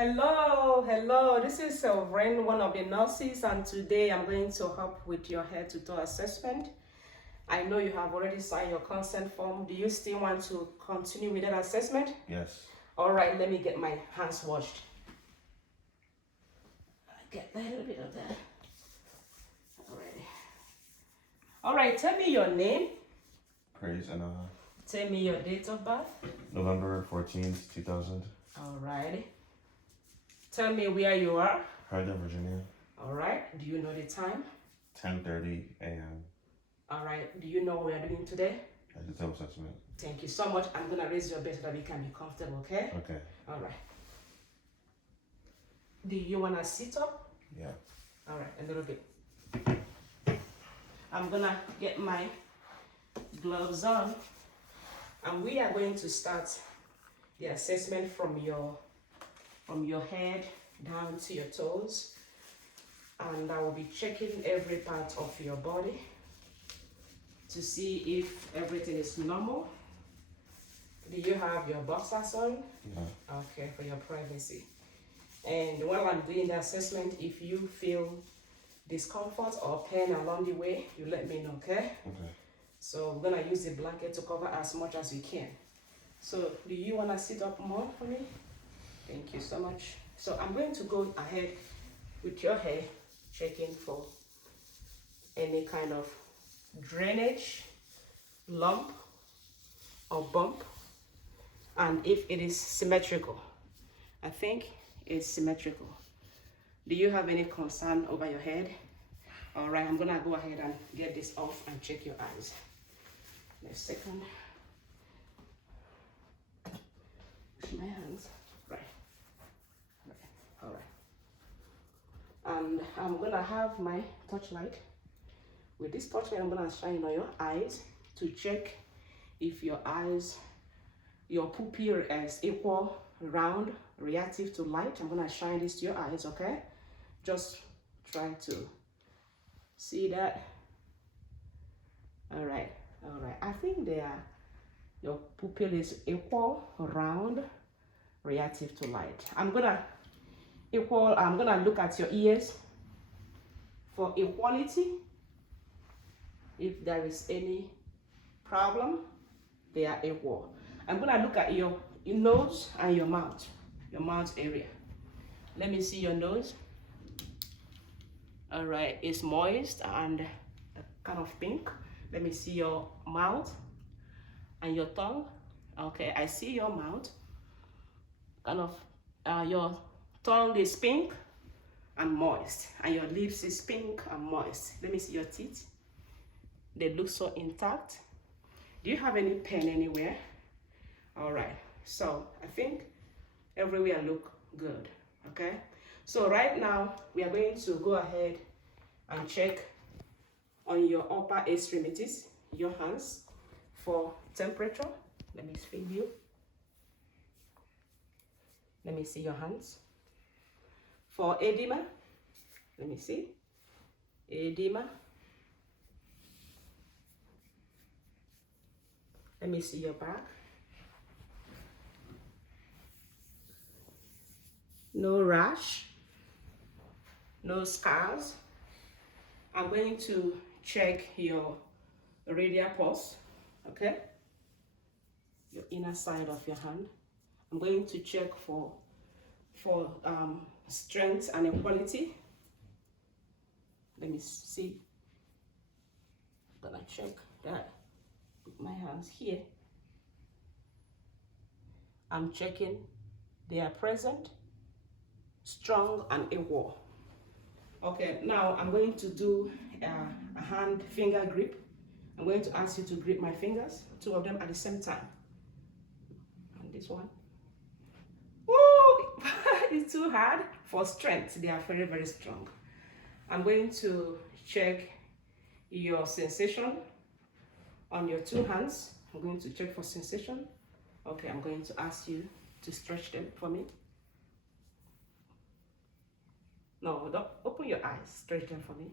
Hello. This is Sylvain, one of the nurses, and today I'm going to help with your head to toe assessment. I know you have already signed your consent form. Do you still want to continue with that assessment? Yes. All right, let me get my hands washed. Get a little bit of that. All right, tell me your name. Praise and Tell me your date of birth. November 14th, 2000. All right. Tell me where you are. Herndon, Virginia. All right. Do you know the time? 10:30 a.m. All right. Do you know what we are doing today? At the toe assessment. Thank you so much. I'm going to raise your bed so that you can be comfortable, okay? Okay. All right. Do you want to sit up? Yeah. All right, a little bit. I'm going to get my gloves on. And we are going to start the assessment from your head down to your toes. And I will be checking every part of your body to see if everything is normal. Do you have your boxers on? Yeah. Okay, for your privacy. And while I'm doing the assessment, if you feel discomfort or pain along the way, you let me know, okay? Okay. So we're gonna use the blanket to cover as much as we can. So do you wanna sit up more for me? Thank you so much. So I'm going to go ahead with your hair, checking for any kind of drainage, lump, or bump, and if it is symmetrical. I think it's symmetrical. Do you have any concern over your head? All right, I'm gonna go ahead and get this off and check your eyes. Next second. Wash my hands. Right. All right. And I'm gonna have my torchlight. With this torchlight, I'm gonna shine on your eyes to check if your eyes, your pupil is equal, round, reactive to light. I'm gonna shine this to your eyes, okay? Just try to see that. All right. I think your pupil is equal, round, reactive to light. I'm gonna look at your ears for equality. If there is any problem, they are equal. I'm gonna look at your nose and your mouth area. Let me see your nose. All right, it's moist and kind of pink. Let me see your mouth and your tongue. Okay, I see your mouth. Kind of, your tongue is pink and moist, and your lips is pink and moist. Let me see your teeth. They look so intact. Do you have any pain anywhere? All right, so I think everywhere look good, okay? So right now, we are going to go ahead and check on your upper extremities, your hands, for temperature. Let me feel you. Let me see your hands. For edema, let me see. Edema. Let me see your back. No rash, no scars. I'm going to check your radial pulse, okay? Your inner side of your hand. I'm going to check for strength and equality. Let me see. I'm gonna check that with my hands here. I'm checking they are present, strong and equal. Okay, now I'm going to do a hand finger grip. I'm going to ask you to grip my fingers, two of them at the same time. And this one. Woo! It's too hard. For strength, they are very, very strong. I'm going to check your sensation on your two hands. I'm going to check for sensation. Okay, I'm going to ask you to stretch them for me. No, don't open your eyes. Stretch them for me.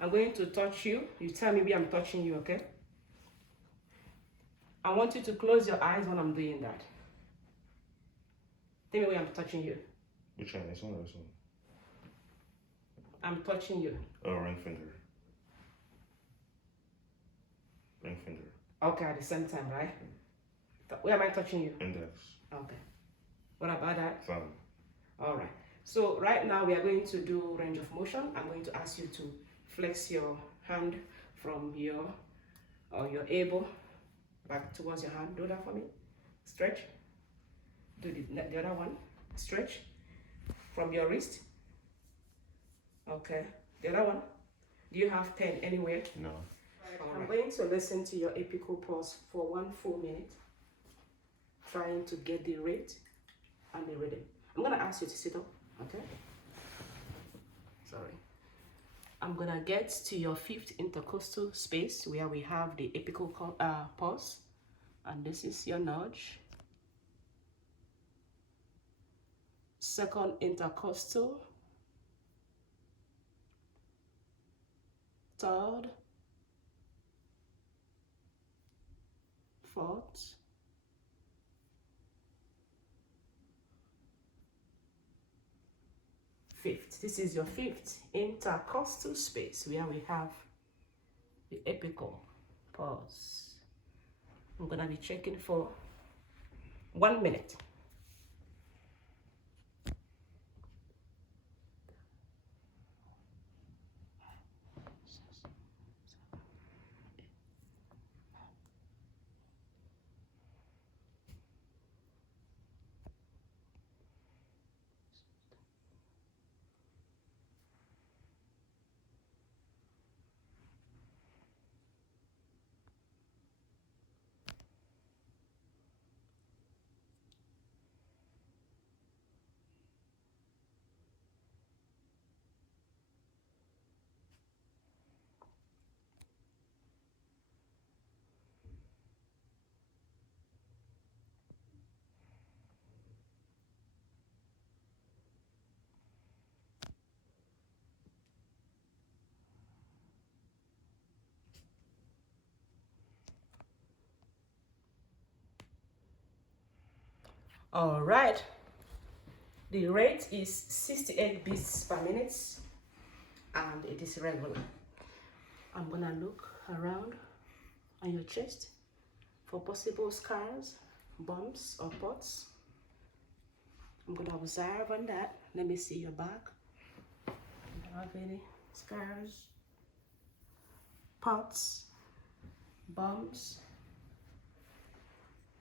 I'm going to touch you. You tell me where I'm touching you, okay? I want you to close your eyes when I'm doing that. Tell me where I'm touching you. Which one? This one or this one? I'm touching you. Oh, ring finger. Ring finger. Okay, at the same time, right? Where am I touching you? Index. Okay. What about that? Thumb. All right. So right now we are going to do range of motion. I'm going to ask you to flex your hand from your elbow back towards your hand. Do that for me. Stretch. Do the other one. Stretch from your wrist. Okay. The other one. Do you have pen anywhere? No. I'm going to listen to your apical pulse for 1 full minute, trying to get the rate and the rhythm. I'm gonna ask you to sit up, okay? Sorry. I'm gonna get to your 5th intercostal space where we have the apical pulse, and this is your nudge. 2nd intercostal, 3rd, 4th, 5th. This is your 5th intercostal space where we have the apical pulse. I'm gonna be checking for 1 minute. All right, the rate is 68 beats per minute and it is regular. I'm gonna look around on your chest for possible scars, bumps or spots. I'm gonna observe on that. Let me see your back. Do you have any scars, spots, bumps?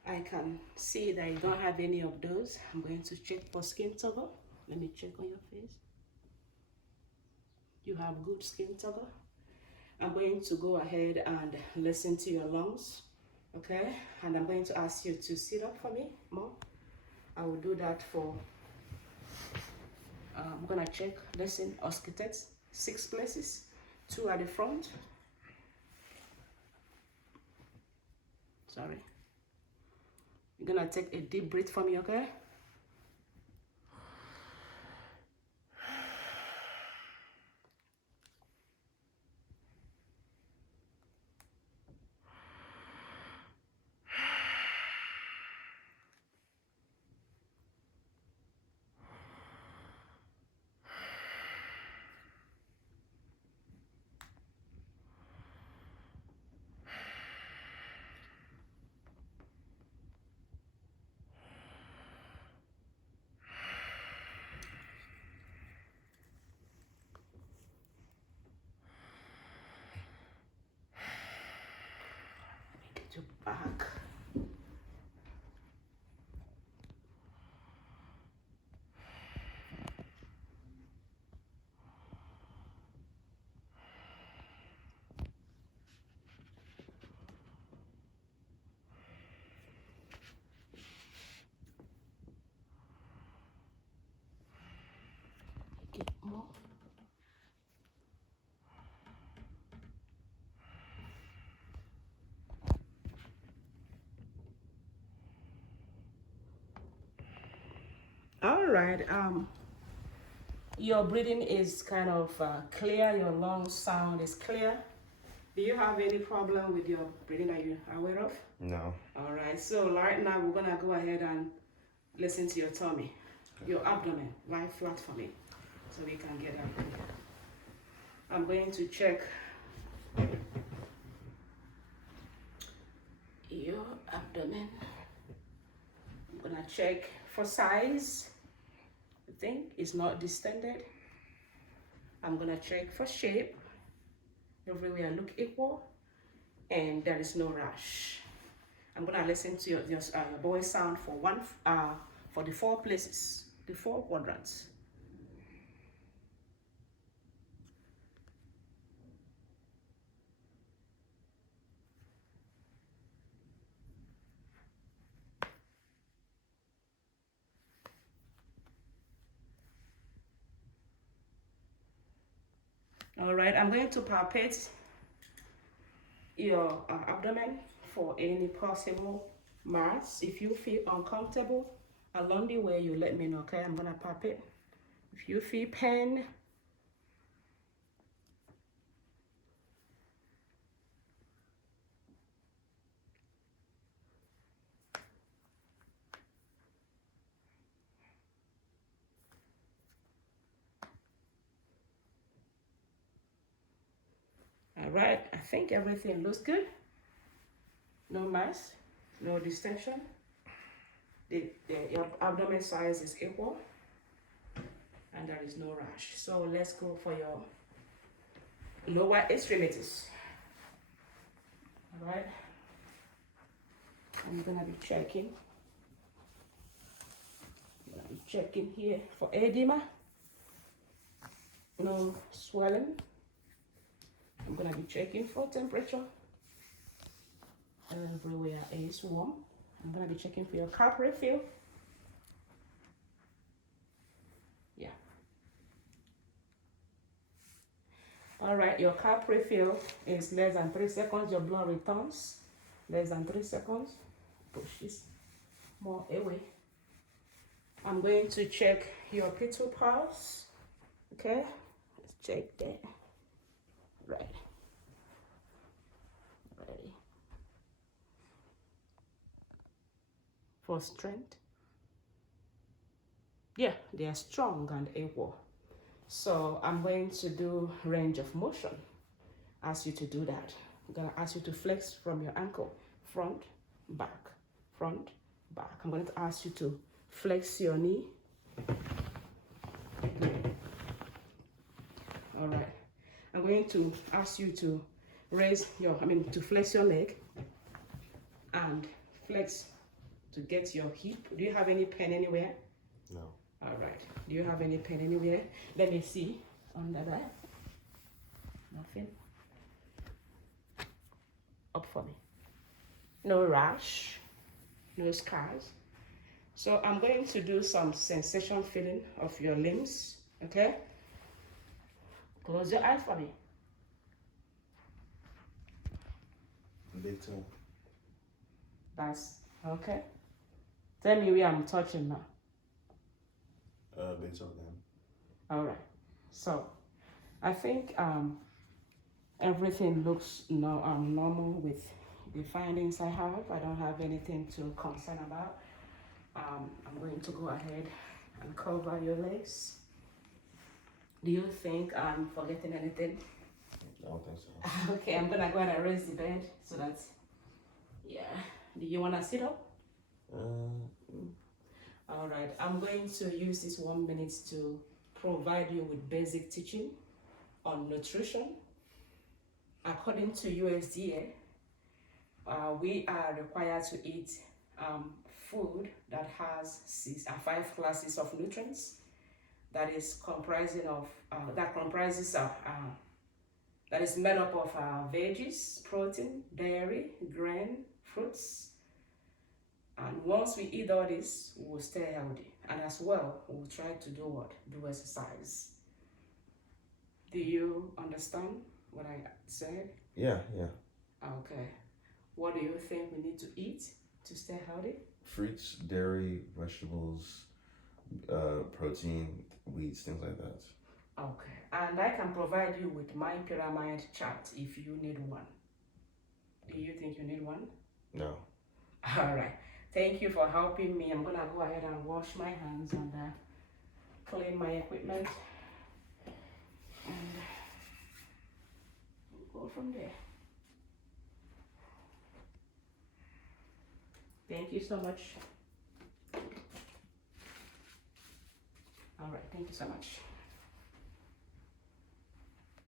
I can see that you don't have any of those. I'm going to check for skin toggle. Let me check on your face. You have good skin toggle. I'm going to go ahead and listen to your lungs, okay? And I'm going to ask you to sit up for me more. I will do that for, I'm gonna check, listen, auscultate 6 places, 2 at the front. Sorry. You're gonna take a deep breath for me, okay? Get your back. Get more. All right, your breathing is kind of clear, your lung sound is clear. Do you have any problem with your breathing that you are aware of? No. All right, so right now we're gonna go ahead and listen to your tummy, your abdomen. Lie flat for me so we can get out. I'm going to check your abdomen. I'm gonna check for size. The thing is not distended. I'm gonna check for shape. Everywhere look equal, and there is no rash. I'm gonna listen to your voice sound for for the 4 places, the 4 quadrants. All right, I'm going to palpate your abdomen for any possible mass. If you feel uncomfortable along the way, you let me know, okay? I'm gonna palpate. If you feel pain, all right, I think everything looks good. No mass, no distension. Your abdomen size is equal, and there is no rash. So let's go for your lower extremities. All right, I'm gonna be checking. I'm gonna be checking here for edema, no swelling. I'm gonna be checking for temperature. Everywhere is warm. I'm gonna be checking for your carb refill. Yeah. All right, your carb refill is less than 3 seconds. Your blood returns less than 3 seconds. Push this more away. I'm going to check your P2 pulse. Okay, let's check that. Right. Ready. For strength. Yeah, they are strong and equal. So I'm going to do range of motion. Ask you to do that. I'm gonna ask you to flex from your ankle, front, back, front, back. I'm going to ask you to flex your knee. All right. I'm going to ask you to to flex your leg and flex to get your hip. Do you have any pain anywhere? No. All right. Do you have any pain anywhere? Let me see on the back. Nothing. Up for me. No rash, no scars. So I'm going to do some sensation feeling of your limbs, okay? Close your eyes for me. Big toe. That's okay. Tell me where I'm touching now. Big toe again. All right. So I think everything looks normal with the findings I have. I don't have anything to concern about. I'm going to go ahead and cover your legs. Do you think I'm forgetting anything? I don't think so. Okay, I'm gonna go ahead and raise the bed so that, yeah. Do you wanna sit up? All right, I'm going to use this 1 minute to provide you with basic teaching on nutrition. According to USDA, we are required to eat food that has 5 classes of nutrients. That is that is made up of veggies, protein, dairy, grain, fruits. And once we eat all this, we will stay healthy. And as well, we'll try to do what? Do exercise. Do you understand what I said? Yeah. Okay. What do you think we need to eat to stay healthy? Fruits, dairy, vegetables, protein, wheats, things like that. Okay. And I can provide you with my pyramid chart if you need one. Do you think you need one? No. All right. Thank you for helping me. I'm gonna go ahead and wash my hands and clean my equipment and we'll go from there. Thank you so much. All right, thank you so much.